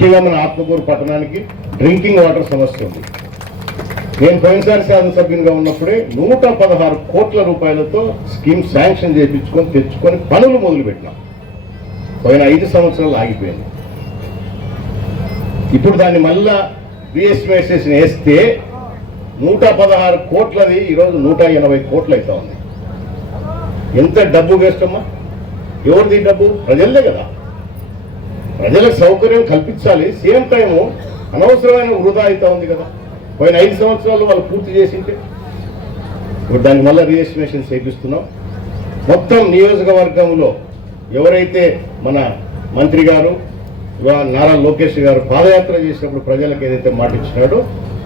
ముఖ్యంగా మన ఆత్మకూరు పట్టణానికి డ్రింకింగ్ వాటర్ సమస్య ఉంది. నేను పోయినసారి శాసనసభ్యునిగా ఉన్నప్పుడే 116 కోట్ల రూపాయలతో స్కీమ్ శాంక్షన్ చేయించుకొని తెచ్చుకొని పనులు మొదలుపెట్టినాం. పోయిన 5 సంవత్సరాలు ఆగిపోయింది. ఇప్పుడు దాన్ని మళ్ళా రీఎస్టిమేషన్ వేస్తే 116 కోట్లది ఈరోజు 180 కోట్లు అవుతా ఉంది. ఎంత డబ్బు వేస్ట్ అమ్మా? ఎవరిది డబ్బు? ప్రజలదే కదా. ప్రజలకు సౌకర్యం కల్పించాలి. సేమ్ టైము అనవసరమైన వృధా అవుతా ఉంది కదా. పోయిన 5 సంవత్సరాలు వాళ్ళు పూర్తి చేసింటే ఇప్పుడు దాన్ని మళ్ళీ రీఎస్టిమేషన్ చేపిస్తున్నాం. మొత్తం నియోజకవర్గంలో ఎవరైతే మన మంత్రి గారు నారా లోకేష్ గారు పాదయాత్ర చేసినప్పుడు ప్రజలకు ఏదైతే మాట ఇచ్చినాడో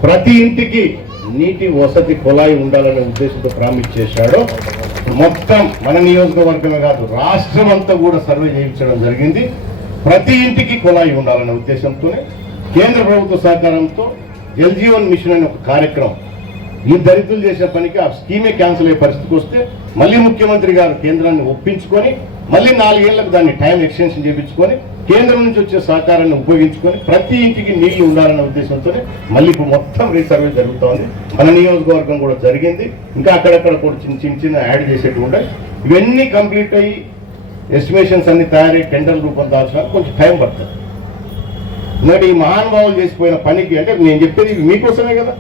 ప్రతి ఇంటికి నీటి వసతి కుళాయి ఉండాలనే ఉద్దేశంతో ప్రామిస్ చేశాడో మొత్తం మన నియోజకవర్గమే కాదు రాష్ట్రం అంతా కూడా సర్వే చేయించడం జరిగింది. ప్రతి ఇంటికి కుళాయి ఉండాలనే ఉద్దేశంతోనే కేంద్ర ప్రభుత్వ సహకారంతో జల్ జీవన్ మిషన్ అనే ఒక కార్యక్రమం ఈ దళితులు చేసే పనికి ఆ స్కీమే క్యాన్సిల్ అయ్యే పరిస్థితికి వస్తే మళ్ళీ ముఖ్యమంత్రి గారు కేంద్రాన్ని ఒప్పించుకొని మళ్ళీ 4 ఏళ్లకు దాన్ని టైం ఎక్స్టెన్షన్ చేయించుకొని కేంద్రం నుంచి వచ్చే సహకారాన్ని ఉపయోగించుకొని ప్రతి ఇంటికి నీళ్లు ఉండాలనే ఉద్దేశంతోనే మళ్ళీ ఇప్పుడు మొత్తం రీసర్వే జరుగుతోంది. మన నియోజకవర్గం కూడా జరిగింది. ఇంకా అక్కడక్కడ కూడా చిన్న యాడ్ చేసేట్టు ఉంటాయి. ఇవన్నీ కంప్లీట్ అయ్యి ఎస్టిమేషన్స్ అన్ని తయారై టెండర్ రూపం దాల్చడానికి కొంచెం టైం పడుతుంది. ఎందుకంటే ఈ మహానుభావులు చేసిపోయిన పనికి అంటే నేను చెప్పేది ఇవి మీకోసమే కదా.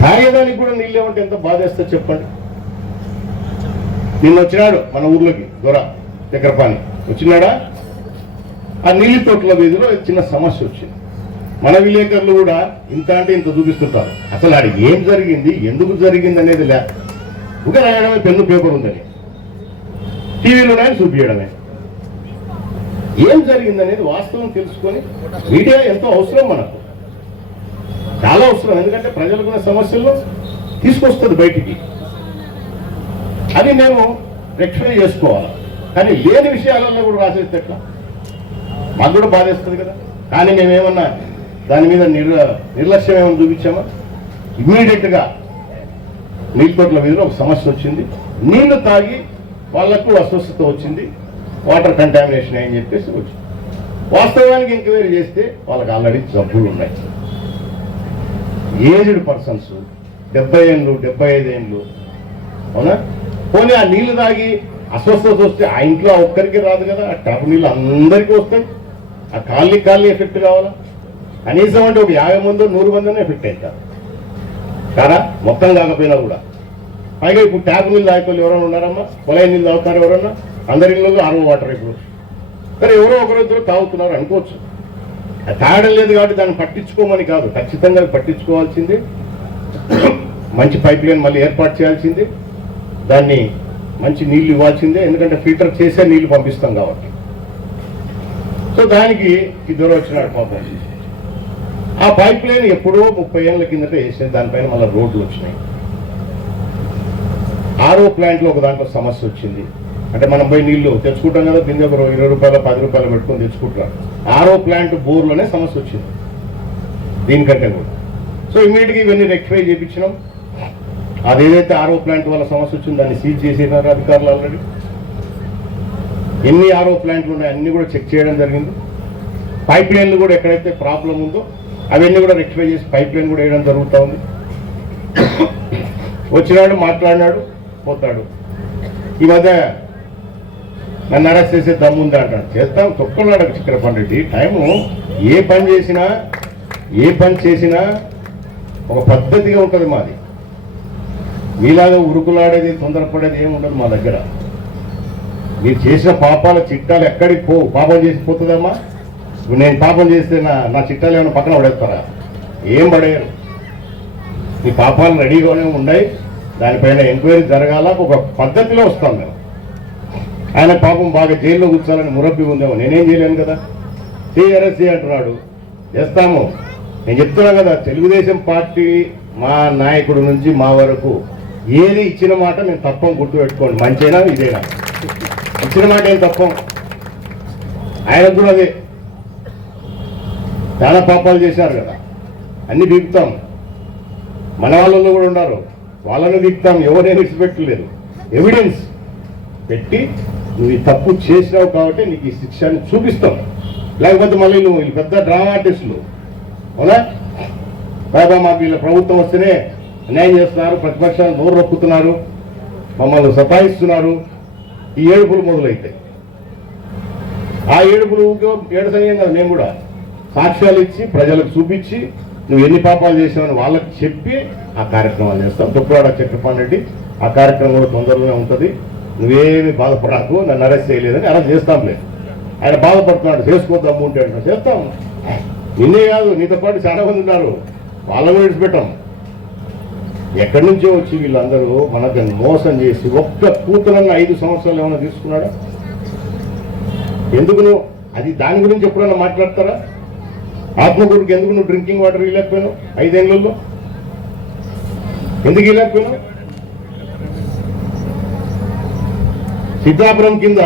తాగేదానికి కూడా నీళ్ళు ఏమంటే ఎంత బాధేస్తా చెప్పండి. నిన్న వచ్చినాడు మన ఊర్లోకి దొర చక్రపాణి వచ్చినాడా. ఆ నీళ్ళు తోటల వీధిలో చిన్న సమస్య వచ్చింది. మన విలేకరులు కూడా ఇంత అంటే ఇంత చూపిస్తుంటారు. అసలు ఆడ ఏం జరిగింది, ఎందుకు జరిగింది అనేది లే. ఇంకా రాయడమే పెన్ను పేపర్ ఉందని టీవీలోనే చూపించడమే. ఏం జరిగింది అనేది వాస్తవం తెలుసుకొని మీడియా ఎంతో అవసరం, మనకు చాలా అవసరం. ఎందుకంటే ప్రజలకున్న సమస్యల్లో తీసుకొస్తుంది బయటికి. అది మేము రెక్టిఫై చేసుకోవాలి. కానీ లేని విషయాలలో కూడా రాసేస్తే ఎట్లా? మాకు కూడా బాధేస్తుంది కదా. కానీ మేమేమన్నా దాని మీద నిర్లక్ష్యం ఏమైనా చూపించామా? ఇమ్మీడియట్గా నీళ్ళతోట్ల వీధిలో ఒక సమస్య వచ్చింది. నీళ్లు తాగి వాళ్లకు అస్వస్థత వచ్చింది, వాటర్ కంటామినేషన్ అని చెప్పేసి వచ్చింది. వాస్తవానికి ఎంక్వైరీ చేస్తే వాళ్ళకి ఆల్రెడీ జబ్బులు ఉన్నాయి. ఏజ్డ్ పర్సన్స్ 70 ఏళ్ళు 75 ఏళ్ళు అవునా. పోనీ ఆ నీళ్లు తాగి అస్వస్థత వస్తే ఆ ఇంట్లో ఒక్కరికి రాదు కదా. ఆ ట్యాప్ నీళ్ళు అందరికీ వస్తాయి. ఆ కాళ్ళకి ఎఫెక్ట్ కావాలా? కనీసం అంటే ఒక 50 మందో 100 మందినే ఎఫెక్ట్ అవుతారు కాదా, మొత్తం కాకపోయినా కూడా. పైగా ఇప్పుడు ట్యాప్ నీళ్ళు తాగేవాళ్ళు ఎవరైనా ఉన్నారమ్మా? కొలాయి నీళ్ళు తాగుతారు ఎవరన్నా? అందరి ఇళ్ళలో ఆర్ఓ వాటర్ ఇప్పుడు. సరే ఎవరో ఒకరిద్దరు తాగుతున్నారు అనుకోవచ్చు. తాగడం లేదు కాబట్టి దాన్ని పట్టించుకోమని కాదు, ఖచ్చితంగా పట్టించుకోవాల్సింది. మంచి పైప్ లైన్ మళ్ళీ ఏర్పాటు చేయాల్సింది. దాన్ని మంచి నీళ్లు ఇవ్వాల్సిందే. ఎందుకంటే ఫిల్టర్ చేసే నీళ్లు పంపిస్తాం కాబట్టి. సో దానికి ఇద్దరు వచ్చినాడు పాపం. ఆ పైప్ లైన్ ఎప్పుడో 30 ఏళ్ళ కిందట వేసిన దానిపైన మళ్ళీ రోడ్లు వచ్చినాయి. ఆర్ఓ ప్లాంట్లో ఒక దాంట్లో సమస్య వచ్చింది. అంటే మనం పోయి నీళ్లు తెచ్చుకుంటాం కదా, బిందె ఒక 20 రూపాయలు 10 రూపాయలు పెట్టుకొని తెచ్చుకుంటాం. ఆర్ఓ ప్లాంట్ బోర్లోనే సమస్య వచ్చింది దీనికంటే కూడా. సో ఇమీడియట్గా ఇవన్నీ రెక్టిఫై చేయించినాం. అదేదైతే ఆర్ఓ ప్లాంట్ వల్ల సమస్య వచ్చిందో దాన్ని సీజ్ చేసేనారు అధికారులు ఆల్రెడీ. ఎన్ని ఆర్ఓ ప్లాంట్లు ఉన్నాయి అన్ని కూడా చెక్ చేయడం జరిగింది. పైప్ లైన్లు కూడా ఎక్కడైతే ప్రాబ్లం ఉందో అవన్నీ కూడా రెక్టిఫై చేసి పైప్ లైన్ కూడా వేయడం జరుగుతూ ఉంది. వచ్చినాడు, మాట్లాడినాడు, పోతాడు. ఈ మధ్య నన్ను అరెస్ట్ చేసే దమ్ముందా అంటాడు. చేస్తాం, తొక్కున్నాడు చక్రపాణి రెడ్డి. టైము ఏ పని చేసినా ఒక పద్ధతిగా ఉంటుంది మాది. మీలాగా ఉరుకులాడేది తొందరపడేది ఏమి ఉండదు మా దగ్గర. మీరు చేసిన పాపాల చిట్టాలు ఎక్కడికి పోవు. పాపం చేసిపోతుందమ్మా. ఇప్పుడు నేను పాపం చేస్తే నా చిట్టాలు ఏమైనా పక్కన పడేస్తారా? ఏం పడేయరు. మీ పాపాలు రెడీగానే ఉన్నాయి. దానిపైన ఎంక్వైరీ జరగాల. ఒక పద్ధతిలో వస్తాం మేము. ఆయన పాపం బాగా జైల్లో కూర్చోాలని మురబ్బి ఉందేమో. నేనేం చేయలేను కదా. అరెస్ట్ అంటున్నాడు, చేస్తాము. నేను చెప్తున్నా కదా, తెలుగుదేశం పార్టీ మా నాయకుడు నుంచి మా వరకు ఏది ఇచ్చిన మాట మేము తప్పం, గుర్తుపెట్టుకోండి. మంచైనా ఇదేనా, ఇచ్చిన మాట ఏం తప్పం. ఆయన కూడా అదే. చాలా పాపాలు చేశారు కదా, అన్ని బీపుతాం. మన వాళ్ళలో కూడా ఉన్నారు, వాళ్ళని బీపుతాం. ఎవరైనా విడిచిపెట్టలేదు. ఎవిడెన్స్ పెట్టి నువ్వు ఈ తప్పు చేసినావు కాబట్టి నీకు ఈ శిక్షని చూపిస్తాం. లేకపోతే మళ్ళీ నువ్వు వీళ్ళు పెద్ద డ్రామా ఆర్టిస్టులు అవునా, బాబా మాకు వీళ్ళ ప్రభుత్వం వస్తేనే అన్యాయం చేస్తున్నారు, ప్రతిపక్షాన్ని నోరు నొక్కుతున్నారు, మమ్మల్ని సతాయిస్తున్నారు, ఈ ఏడుపులు మొదలైతాయి. ఆ ఏడుపులు ఏడసంగం కదా, మేము కూడా సాక్ష్యాలు ఇచ్చి ప్రజలకు చూపించి నువ్వు ఎన్ని పాపాలు చేసావని వాళ్ళకి చెప్పి ఆ కార్యక్రమాలు చేస్తాం. దుప్పవాడ చక్రపాణి రెడ్డి ఆ కార్యక్రమం కూడా తొందరలోనే ఉంటుంది, నువ్వేమి బాధపడకు, నన్ను అరెస్ట్ చేయలేదని అరెస్ట్ చేస్తాంలే. ఆయన బాధపడుతున్నాడు, చేసుకోవద్దాము ఉంటే అంటే చేస్తాం. నిన్నే కాదు, నీతో పాటు చాలా మంది ఉన్నారు, వాళ్ళని విడిచిపెట్టాం. ఎక్కడి నుంచో వచ్చి వీళ్ళందరూ మనకు మోసం చేసి ఒక్క కూతురన్న 5 సంవత్సరాలు ఏమైనా తీసుకున్నాడా? ఎందుకు నువ్వు అది దాని గురించి ఎప్పుడైనా మాట్లాడతారా? ఆత్మకూరుకి ఎందుకు నువ్వు డ్రింకింగ్ వాటర్ ఇవ్వలేకపోయినావు? 5 ఏళ్లలో ఎందుకు ఇవ్వలేకపోయినావు? సిద్ధాపురం కింద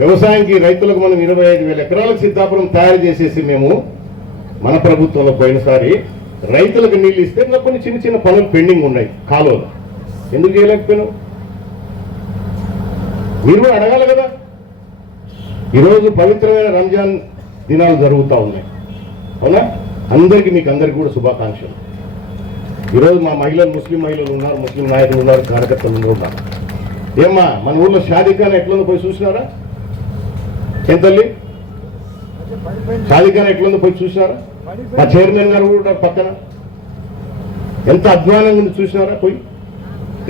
వ్యవసాయానికి రైతులకు మనం 25,000 ఎకరాలకు సిద్ధాపురం తయారు చేసేసి మేము మన ప్రభుత్వంలో పోయినసారి రైతులకు నీళ్ళు ఇస్తే ఇంకా కొన్ని చిన్న చిన్న పనులు పెండింగ్ ఉన్నాయి కాలువలు, ఎందుకు చేయలేకపోయినావు? మీరు కూడా అడగాలి కదా. ఈరోజు పవిత్రమైన రంజాన్ దినాలు జరుగుతూ ఉన్నాయి అవునా, అందరికీ మీకు అందరికీ కూడా శుభాకాంక్షలు. ఈరోజు మా మహిళలు, ముస్లిం మహిళలు ఉన్నారు, ముస్లిం నాయకులు ఉన్నారు, కార్యకర్తలు ఉన్నారు. ఏమ్మా మన ఊళ్ళో షాదీఖానా ఎట్లుందో పోయి చూసినారా? ఏం తల్లి షాదీఖానా ఎట్లుందో పోయి చూసినారా? మా చైర్మన్ గారు కూడా పక్కన ఎంత అధ్వానంగా ఉంది చూసినారా? పోయి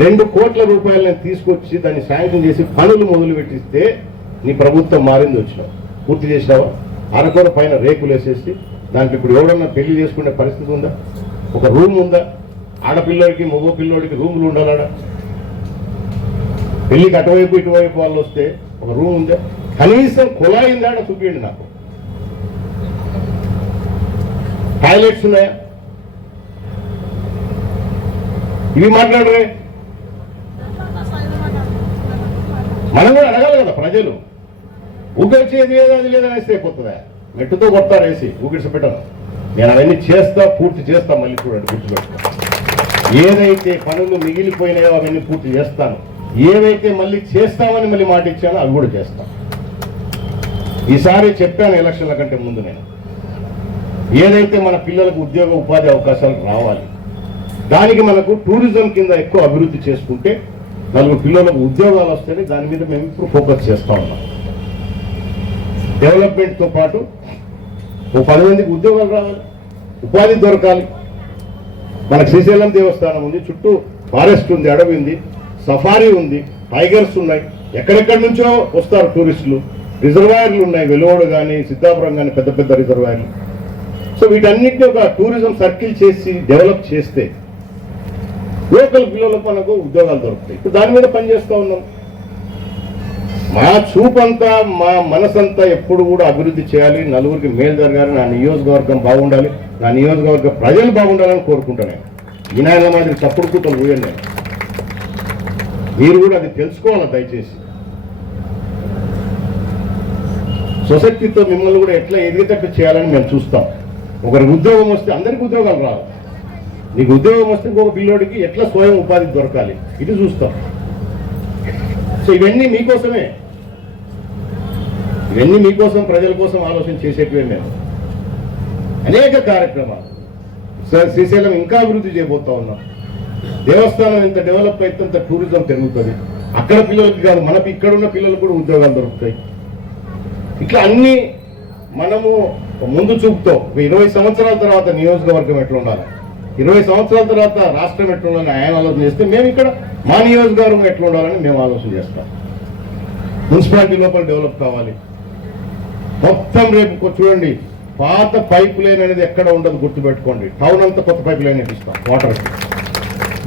2 కోట్ల రూపాయలను తీసుకొచ్చి దాన్ని శాంక్షన్ చేసి పనులు మొదలు పెట్టిస్తే నీ ప్రభుత్వం మారింది, వచ్చినావు పూర్తి చేసినావా? అరకొర పైన రేకులు వేసేసి దాంట్లో ఇప్పుడు ఎవడన్నా పెళ్లి చేసుకునే పరిస్థితి ఉందా? ఒక రూమ్ ఉందా? ఆడపిల్లోడికి మగ పిల్లోడికి రూములు ఉండాలా? పెళ్లికి అటువైపు ఇటువైపు వాళ్ళు వస్తే ఒక రూమ్ ఉందా? కనీసం కుళాయిందా చూపించండి నాకు. టాయిలెట్స్ ఉన్నాయా? ఇవి మాట్లాడరే. మనం కూడా అడగాలి కదా. ప్రజలు ఊగిడ్చేది లేదా అది లేదని వేస్తే అయిపోతుందా? మెట్టుతో కొడతారు వేసి ఊగిడ్చి పెట్టను. నేను అవన్నీ చేస్తా, పూర్తి చేస్తా. మళ్ళీ చూడండి, గుర్తుపెట్టుకో. ఏదైతే పనులు మిగిలిపోయినాయో అవన్నీ పూర్తి చేస్తాను. ఏవైతే మళ్ళీ చేస్తామని మళ్ళీ మాట ఇచ్చానో అవి కూడా చేస్తాను. ఈసారి చెప్పాను ఎలక్షన్ల కంటే ముందు, నేను ఏదైతే మన పిల్లలకు ఉద్యోగ ఉపాధి అవకాశాలు రావాలి, దానికి మనకు టూరిజం కింద ఎక్కువ అభివృద్ధి చేసుకుంటే 4 పిల్లలకు ఉద్యోగాలు వస్తాయని దాని మీద మేము ఇప్పుడు ఫోకస్ చేస్తా ఉన్నాం. డెవలప్మెంట్తో పాటు ఓ 10 మందికి ఉద్యోగాలు రావాలి, ఉపాధి దొరకాలి. మనకు శ్రీశైలం దేవస్థానం ఉంది, చుట్టూ ఫారెస్ట్ ఉంది, అడవి ఉంది, సఫారీ ఉంది, టైగర్స్ ఉన్నాయి, ఎక్కడెక్కడి నుంచో వస్తారు టూరిస్టులు. రిజర్వాయర్లు ఉన్నాయి, వెలువడు కానీ సిద్ధాపురం కానీ పెద్ద పెద్ద రిజర్వాయర్లు. సో వీటన్నిటిని ఒక టూరిజం సర్కిల్ చేసి డెవలప్ చేస్తే లోకల్ పిల్లలకు మనకు ఉద్యోగాలు దొరుకుతాయి. ఇప్పుడు దాని మీద పనిచేస్తూ ఉన్నాం. మా చూపంతా, మా మనసంతా ఎప్పుడు కూడా అభివృద్ధి చేయాలి, నలుగురికి మేలు జరగాలి, నా నియోజకవర్గం బాగుండాలి, నా నియోజకవర్గ ప్రజలు బాగుండాలని కోరుకుంటాను. ఈనాయన మాదిరి చప్పుడు కూతలు పోయండి. మీరు కూడా అది తెలుసుకోవాలి దయచేసి. సొసైటీతో మిమ్మల్ని కూడా ఎట్లా ఎదిగేటట్టు చేయాలని మేము చూస్తాం. ఒకరికి ఉద్యోగం వస్తే అందరికీ ఉద్యోగాలు రావు. నీకు ఉద్యోగం వస్తే ఇంకొక పిల్లోడికి ఎట్లా స్వయం ఉపాధి దొరకాలి, ఇది చూస్తాం. సో ఇవన్నీ మీకోసమే, ఇవన్నీ మీకోసం, ప్రజల కోసం ఆలోచన చేసేటివే. మేము అనేక కార్యక్రమాలు శ్రీశైలం ఇంకా అభివృద్ధి చేయబోతా ఉన్నాం. దేవస్థానం ఎంత డెవలప్ అయితే అంత టూరిజం పెరుగుతుంది. అక్కడ పిల్లలకి కాదు, మనకి ఇక్కడున్న పిల్లలకు కూడా ఉద్యోగాలు దొరుకుతాయి. ఇట్లా అన్ని మనము ముందు చూపుతో 20 సంవత్సరాల తర్వాత నియోజకవర్గం ఎట్లా ఉండాలి, 20 సంవత్సరాల తర్వాత రాష్ట్రం ఎట్లా ఉండాలని ఆయన ఆలోచన చేస్తే, మేము ఇక్కడ మా నియోజకవర్గం ఎట్లా ఉండాలని మేము ఆలోచన చేస్తాం. మున్సిపాలిటీ లోపల డెవలప్ కావాలి మొత్తం. రేపు చూడండి, పాత పైప్ లైన్ అనేది ఎక్కడ ఉండదు, గుర్తుపెట్టుకోండి. టౌన్ అంతా కొత్త పైప్ లైన్ ఇస్తాం వాటర్కి.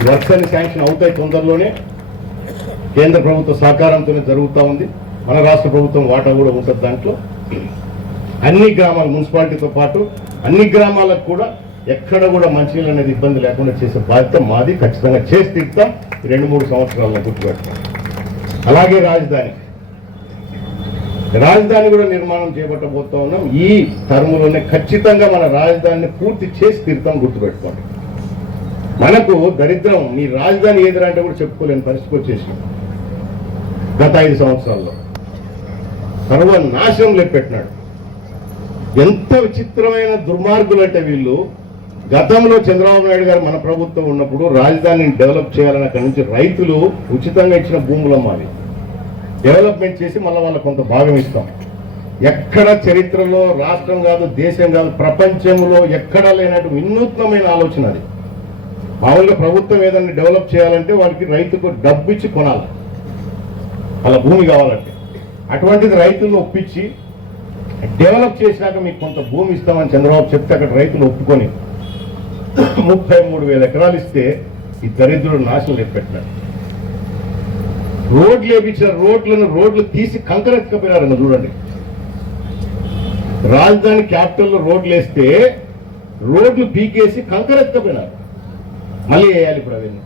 వర్క్స్ అన్ని శాంక్షన్ అవుతాయి తొందరలోనే. కేంద్ర ప్రభుత్వ సహకారంతోనే జరుగుతూ ఉంది. మన రాష్ట్ర ప్రభుత్వం వాటా కూడా ఉంటుంది దాంట్లో. అన్ని గ్రామాలు, మున్సిపాలిటీతో పాటు అన్ని గ్రామాలకు కూడా ఎక్కడ కూడా మంచినీళ్ళు అనేది ఇబ్బంది లేకుండా చేసే బాధ్యత మాది. ఖచ్చితంగా చేసి తీరుతాం 2-3 సంవత్సరాల్లో, గుర్తుపెడతాం. అలాగే రాజధాని కూడా నిర్మాణం చేపట్టబోతా ఉన్నాం. ఈ టర్ములోనే ఖచ్చితంగా మన రాజధానిని పూర్తి చేసి తీరుతాం, గుర్తుపెట్టుకోండి. మనకు దరిద్రం, నీ రాజధాని ఏదిరా అంటే కూడా చెప్పుకోలేని పరిస్థితి వచ్చేసి గత 5 సంవత్సరాల్లో సర్వనాశనం లేపెట్టినాడు. ఎంత విచిత్రమైన దుర్మార్గులు అంటే వీళ్ళు. గతంలో చంద్రబాబు నాయుడు గారు మన ప్రభుత్వం ఉన్నప్పుడు రాజధానిని డెవలప్ చేయాలని అక్కడి నుంచి రైతులు ఉచితంగా ఇచ్చిన భూములు అమ్మాలి, డెవలప్మెంట్ చేసి మళ్ళీ వాళ్ళకు కొంత భాగం ఇస్తాం. ఎక్కడ చరిత్రలో రాష్ట్రం కాదు, దేశం కాదు, ప్రపంచంలో ఎక్కడా లేనట్టు వినూత్నమైన ఆలోచన అది. మామూలుగా ప్రభుత్వం ఏదైనా డెవలప్ చేయాలంటే వారికి రైతుకు డబ్బు ఇచ్చి కొనాలి, వాళ్ళ భూమి కావాలంటే. అటువంటిది రైతులను ఒప్పించి డెవలప్ చేసినాక మీకు కొంత భూమి ఇస్తామని చంద్రబాబు చెప్తే అక్కడ రైతులు ఒప్పుకొని 33,000 ఎకరాలు ఇస్తే ఈ దరిద్రుడు నాశనం లేపెట్టినాడు. రోడ్లు వేపించారు, రోడ్లు తీసి కంకరెత్తుకపోయినారన్న చూడండి. రాజధాని క్యాపిటల్లో రోడ్లు వేస్తే రోడ్లు పీకేసి కంకరెత్తుకపోయినారు. మళ్ళీ వేయాలి ఇప్పుడు అవన్నీ.